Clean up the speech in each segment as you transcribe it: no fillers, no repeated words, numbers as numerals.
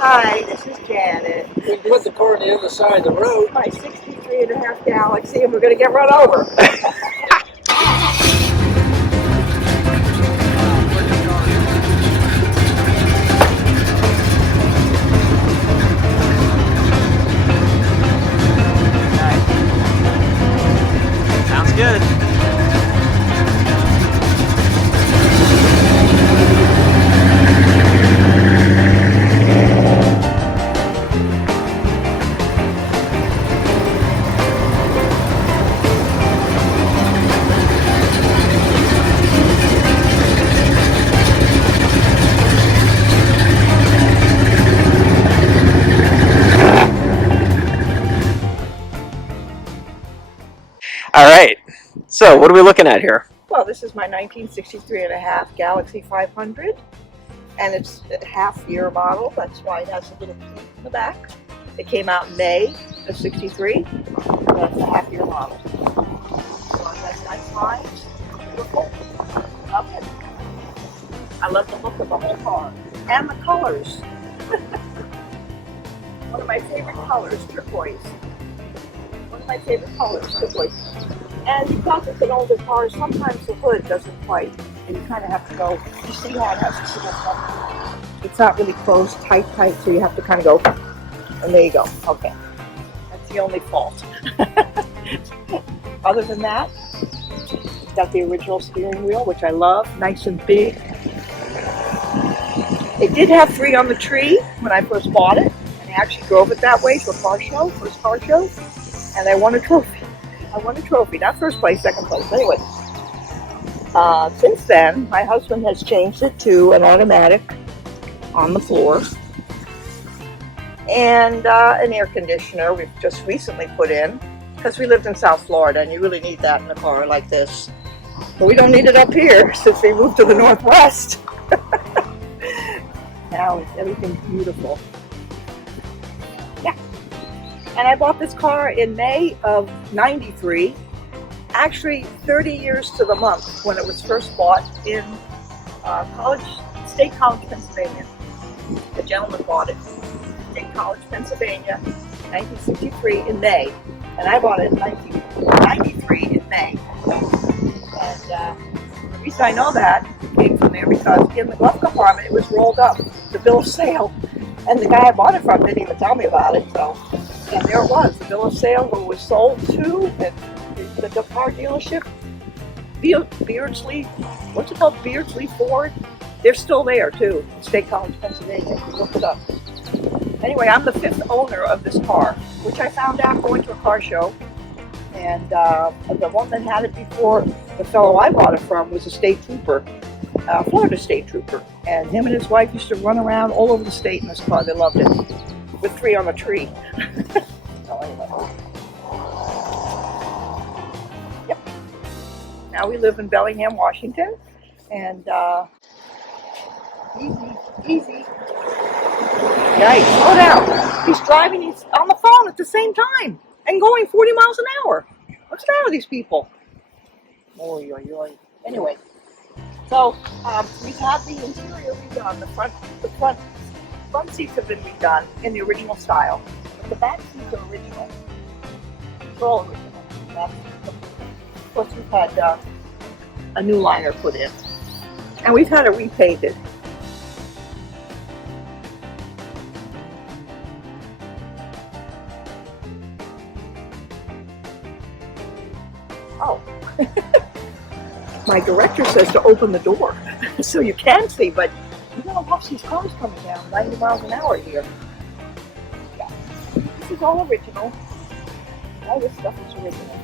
Hi, this is Janet. We put the car on the other side of the road. My 63.5 Galaxie, and we're going to get run over. Sounds good. All right. So, what are we looking at here? Well, this is my 1963.5 Galaxie 500, and it's a half-year model. That's why it has a little plate in the back. It came out in May of '63. That's a half-year model. So it has nice lines. Beautiful. Love it. I love the look of the whole car and the colors. One of my favorite colors, turquoise. One of my favorite colors, turquoise. And because it's an older car, sometimes the hood doesn't quite, and you kind of have to go. You see how it has a little bump? It's not really closed tight, so you have to kind of go. And there you go. Okay, that's the only fault. Other than that, it's got the original steering wheel, which I love, nice and big. It did have 3 on the tree when I first bought it, and I actually drove it that way to a car show, first car show, and I won a trophy. Not first place, second place. Anyway, since then, my husband has changed it to an automatic on the floor, and an air conditioner we've just recently put in, because we lived in South Florida, and you really need that in a car like this. But we don't need it up here since we moved to the Northwest. Now everything's beautiful. Yeah. And I bought this car in May of '93, actually 30 years to the month when it was first bought in State College, Pennsylvania. The gentleman bought it, State College, Pennsylvania, 1963 in May. And I bought it in 1993 in May. And the reason I know that came from there because in the glove compartment it was rolled up, the bill of sale. And the guy I bought it from didn't even tell me about it, so. And there it was, the bill of sale where it was sold to, and the car dealership, Beardsley, what's it called, Beardsley Ford? They're still there too, in State College, Pennsylvania. Look it up. Anyway, I'm the 5th owner of this car, which I found out going to a car show. And the one that had it before, the fellow I bought it from was a state trooper, Florida state trooper. And him and his wife used to run around all over the state in this car. They loved it. With 3 on the tree. So anyway. Yep. Now we live in Bellingham, Washington, and easy. Yikes, slow down. He's driving, he's on the phone at the same time and going 40 miles an hour. What's the matter with these people? Oy. Anyway, so we've had the interior redone, the front seats have been redone in the original style, but the back seats are original. It's all original. Of course, we've had a new liner put in, and we've had it repainted. Oh, my director says to open the door so you can see, but you don't watch these cars coming down 90 miles an hour here. Yeah. This is all original. All this stuff is original.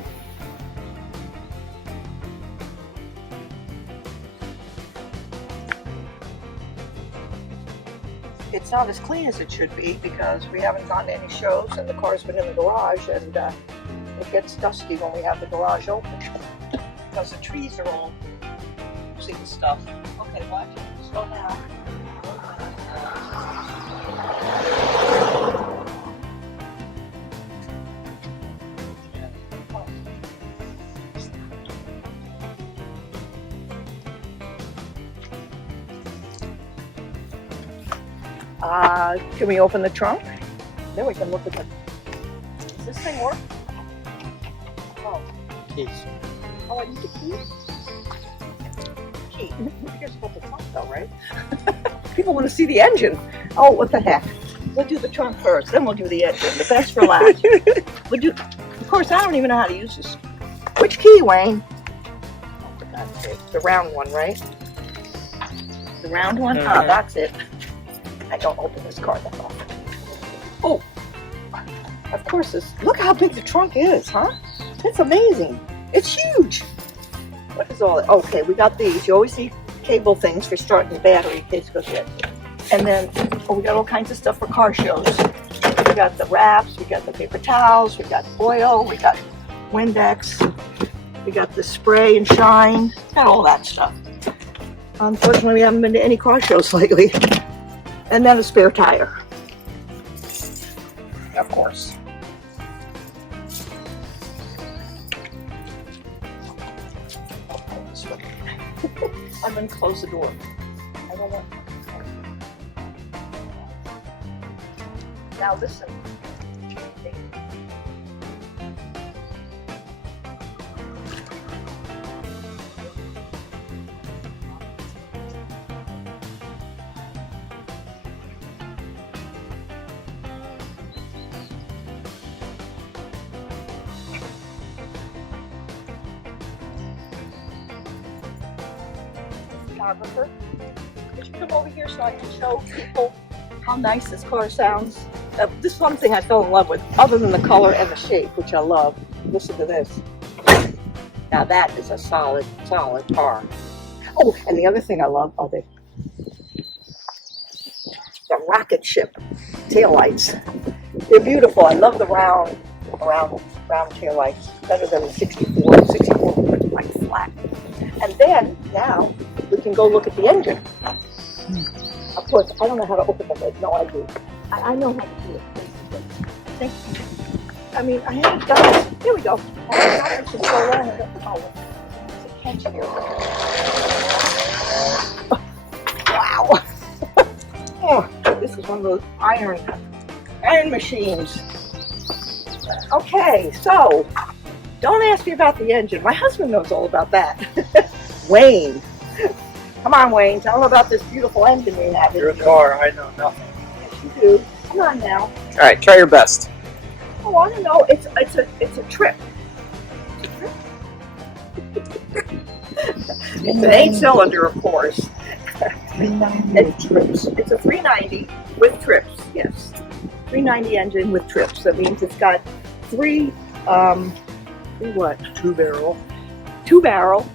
It's not as clean as it should be because we haven't gone to any shows and the car's been in the garage, and it gets dusty when we have the garage open because the trees are all losing stuff. Okay, watch it. Slow down. Can we open the trunk? Then we can look at the. Does this thing work? Oh, Keys. oh, I need the key. Key. Who cares about the trunk though, right? People want to see the engine. Oh, what the heck? We'll do the trunk first, then we'll do the engine. The best for last. We'll do. Of course, I don't even know how to use this. Which key, Wayne? Oh, for God's sake. The round one, right? The round one? Mhm. Ah, that's it. I don't open this car that often. Oh, of course this. Look how big the trunk is, huh? It's amazing. It's huge. What is all that? Okay, we got these. You always need cable things for starting the battery in case it goes dead. And then, oh, we got all kinds of stuff for car shows. We got the wraps, we got the paper towels, we got oil, we got Windex, we got the spray and shine, got all that stuff. Unfortunately, we haven't been to any car shows lately. And then a spare tire. Of course. I'm gonna close the door. I don't want. Now listen. Photographer, could you come over here so I can show people how nice this car sounds? This is one thing I fell in love with, other than the color and the shape, which I love. Listen to this. Now that is a solid car. Oh, and the other thing I love are the rocket ship taillights. They're beautiful. I love the round taillights. Better than the 64. 64 was like flat. And then now we can go look at the engine. Of course, I don't know how to open the lid. No, I do. I know how to do it. Thank you. I mean, I haven't done it. Here we go. I haven't done this in so long. I don't know. There's a catch here. Wow. Oh, this is one of those iron machines. Okay, so don't ask me about the engine. My husband knows all about that. Wayne. Come on, Wayne. Tell him about this beautiful engine we have. Your car, I know nothing. Yes, you do. Come on now. All right, try your best. Oh, I don't know. It's a trip. It's an 8-cylinder, of course. 390 trips. It's a 390 with trips. Yes, 390 engine with trips. That means it's got three what? Two barrel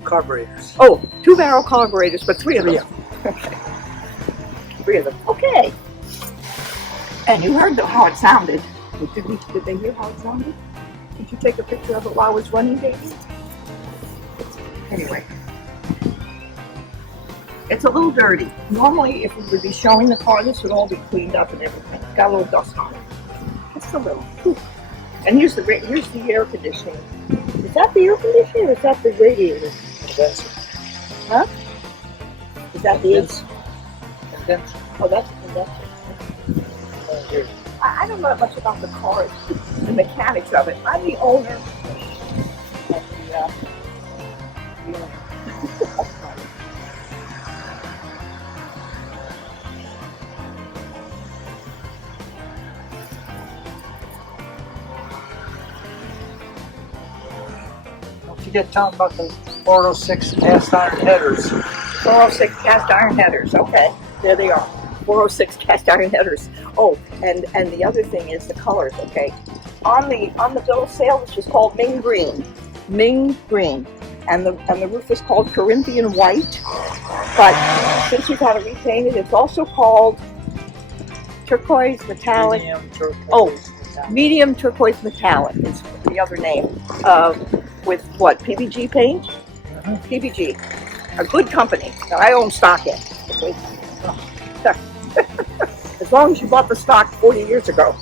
Carburetors. Oh, 2-barrel carburetors, but 3 of them. Okay. 3 of them. Okay. And you heard how it sounded. Did they hear how it sounded? Did you take a picture of it while it was running, baby? Anyway. It's a little dirty. Normally, if we would be showing the car, this would all be cleaned up and everything. It's got a little dust on it. Just a little. And here's the air conditioning. Is that the air conditioner or is that the radiator? Condenser. Huh? Is that the Condenser. Oh, that's the condenser. Here. I don't know much about the cars, the mechanics of it. I'm the owner of the Don't forget telling about the 406 cast iron headers. 406 cast iron headers. Okay, there they are. 406 cast iron headers. Oh, and the other thing is the colors. Okay, on the bill of sale, this was called Ming Green, and the roof is called Corinthian White. But since we've had it repainted, it's also called turquoise metallic. Medium turquoise. Oh, medium turquoise metallic is the other name. With what? PBG paint. PBG, a good company. Now, I own stock in. As long as you bought the stock 40 years ago.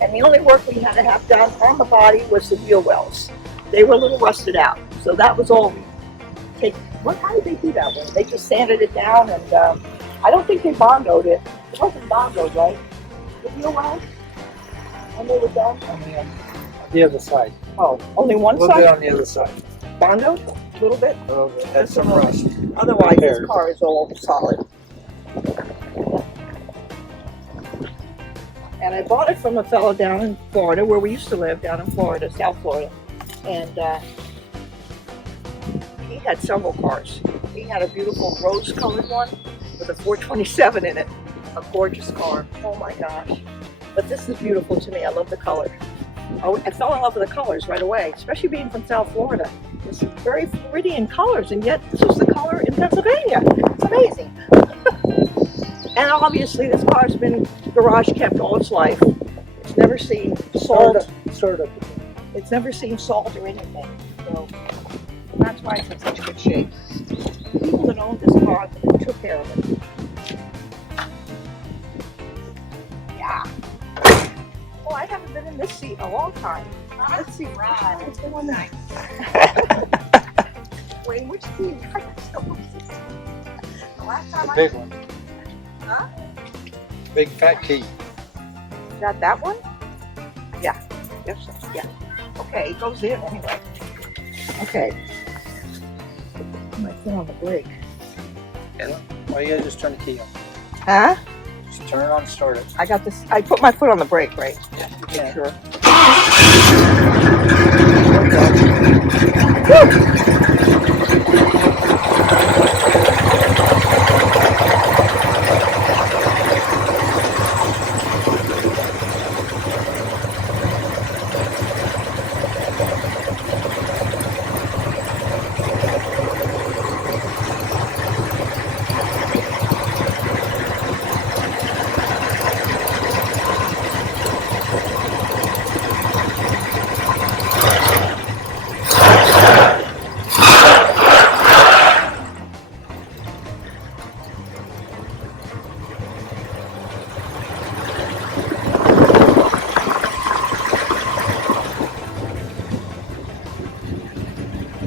And the only work we had to have done on the body was the wheel wells. They were a little rusted out. So that was all how did they do that one? They just sanded it down, and I don't think they bondoed it. It wasn't bondoed, right? Was you around when they were done? On the other side. Oh, only one A little bit side? on the other side. Bondoed? A little bit? A little bit. Had some rust. Otherwise, this Repaired. car is all solid. And I bought it from a fellow down in Florida, where we used to live, down in Florida, South Florida. And he had several cars. He had a beautiful rose-colored one with a 427 in it. A gorgeous car. Oh my gosh. But this is beautiful to me. I love the color. Oh, I fell in love with the colors right away, especially being from South Florida. It's very Floridian colors, and yet this was the color in Pennsylvania. It's amazing. And obviously this car's been garage kept all its life. It's never seen salt. Sort of. It's never seen salt or anything. So that's why it's in such good shape. People that owned this car took care of it. Yeah. Well, I haven't been in this seat in a long time. Let's see. Right. It's been on night. Wayne, which seat? The last time The I... big one. Huh? Big fat key. Is that one? Yeah. Yes, sir. Yeah. Okay, it goes in anyway. Okay. I might put on the brake. Well, you gotta just turn the key on. Huh? Just turn it on and start it. I got this. I put my foot on the brake, right? Yeah. Sure.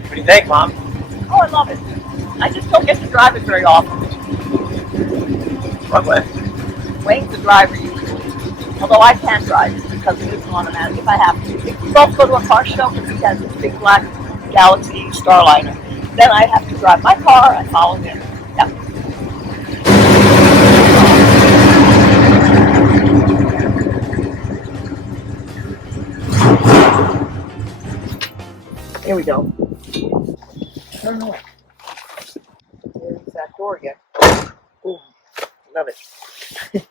What do you think, Mom? Oh, I love it. I just don't get to drive it very often. What way? Wayne's the driver usually. Although I can drive it because it is an automatic if I have to. If we both go to a car show because he has this big black Galaxie Starliner, then I have to drive my car and follow him. Yep. Here we go. Turn on. There's that door again. Ooh, love it.